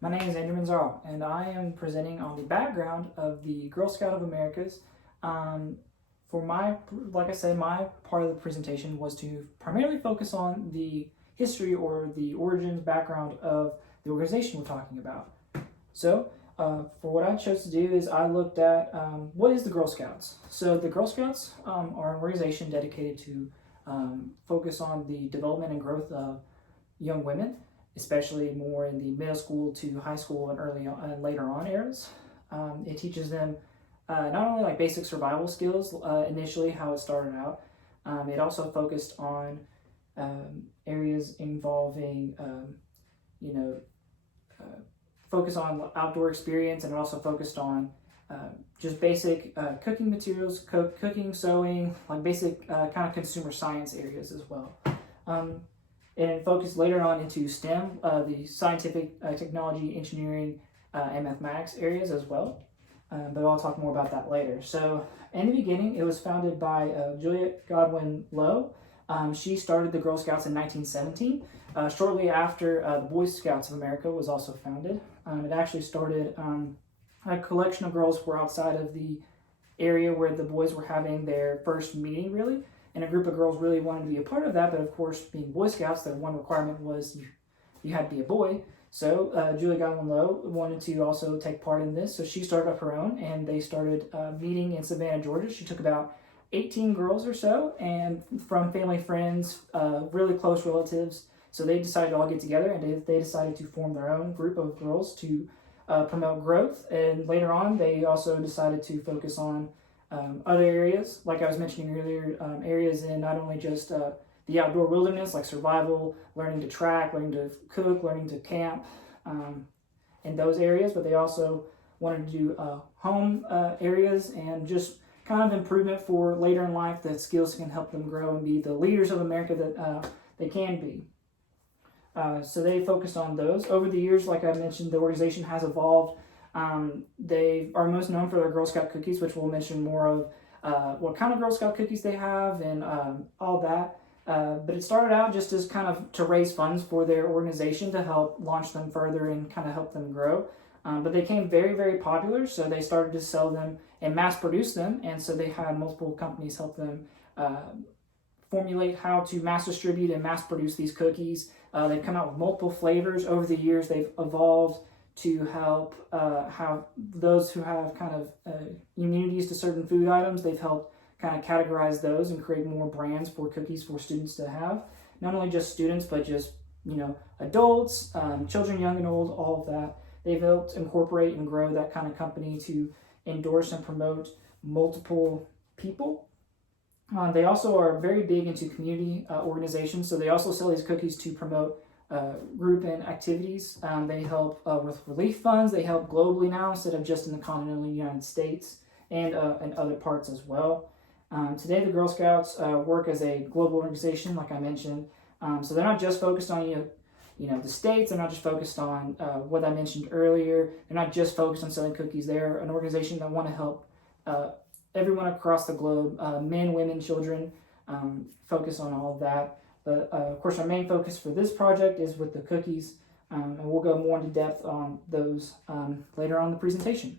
My name is Andrew Manzaro, and I am presenting on the background of the Girl Scout of Americas. For like I said, my part of the presentation was to primarily focus on the history or the origins, background of the organization we're talking about. So, for what I chose to do is I looked at what is the Girl Scouts. So, the Girl Scouts are an organization dedicated to focus on the development and growth of young women, especially more in the middle school to high school and early on, and later on eras. It teaches them not only like basic survival skills initially, how it started out. It also focused on areas involving, you know, focus on outdoor experience, and it also focused on just basic cooking materials, cooking, sewing, like basic kind of consumer science areas as well. And it focused later on into STEM, the scientific, technology, engineering, and mathematics areas as well. But I'll talk more about that later. So, in the beginning, it was founded by Juliet Godwin Lowe. She started the Girl Scouts in 1917. Shortly after, the Boy Scouts of America was also founded. It actually started a collection of girls who were outside of the area where the boys were having their first meeting, really. And a group of girls really wanted to be a part of that, but of course, being Boy Scouts, their one requirement was you had to be a boy. So Julia Godwin Lowe wanted to also take part in this, so she started up her own, and they started meeting in Savannah, Georgia. She took about 18 girls or so, and from family, friends, really close relatives. So they decided to all get together, and they decided to form their own group of girls to promote growth. And later on, they also decided to focus on other areas, like I was mentioning earlier, areas in not only just the outdoor wilderness, like survival, learning to track, learning to cook, learning to camp, in those areas, but they also wanted to do home areas and just kind of improvement for later in life, that skills can help them grow and be the leaders of America that they can be. So they focused on those. Over the years, like I mentioned, the organization has evolved. They are most known for their Girl Scout cookies, which we'll mention more of what kind of Girl Scout cookies they have and all that. But it started out just as kind of to raise funds for their organization to help launch them further and kind of help them grow. But they became very, very popular, so they started to sell them and mass produce them. And so they had multiple companies help them formulate how to mass distribute and mass produce these cookies. They've come out with multiple flavors. Over the years, they've evolved to help have those who have kind of immunities to certain food items. They've helped kind of categorize those and create more brands for cookies for students to have. Not only just students, but just adults, children, young and old, all of that. They've helped incorporate and grow that kind of company to endorse and promote multiple people. They also are very big into community organizations, so they also sell these cookies to promote group and activities. They help with relief funds. They help globally now instead of just in the continental United States and other parts as well. Today, the Girl Scouts work as a global organization, like I mentioned. So they're not just focused on the states. They're not just focused on what I mentioned earlier. They're not just focused on selling cookies. They're an organization that want to help everyone across the globe, men, women, children, focus on all of that. But of course, our main focus for this project is with the cookies, and we'll go more into depth on those later on in the presentation.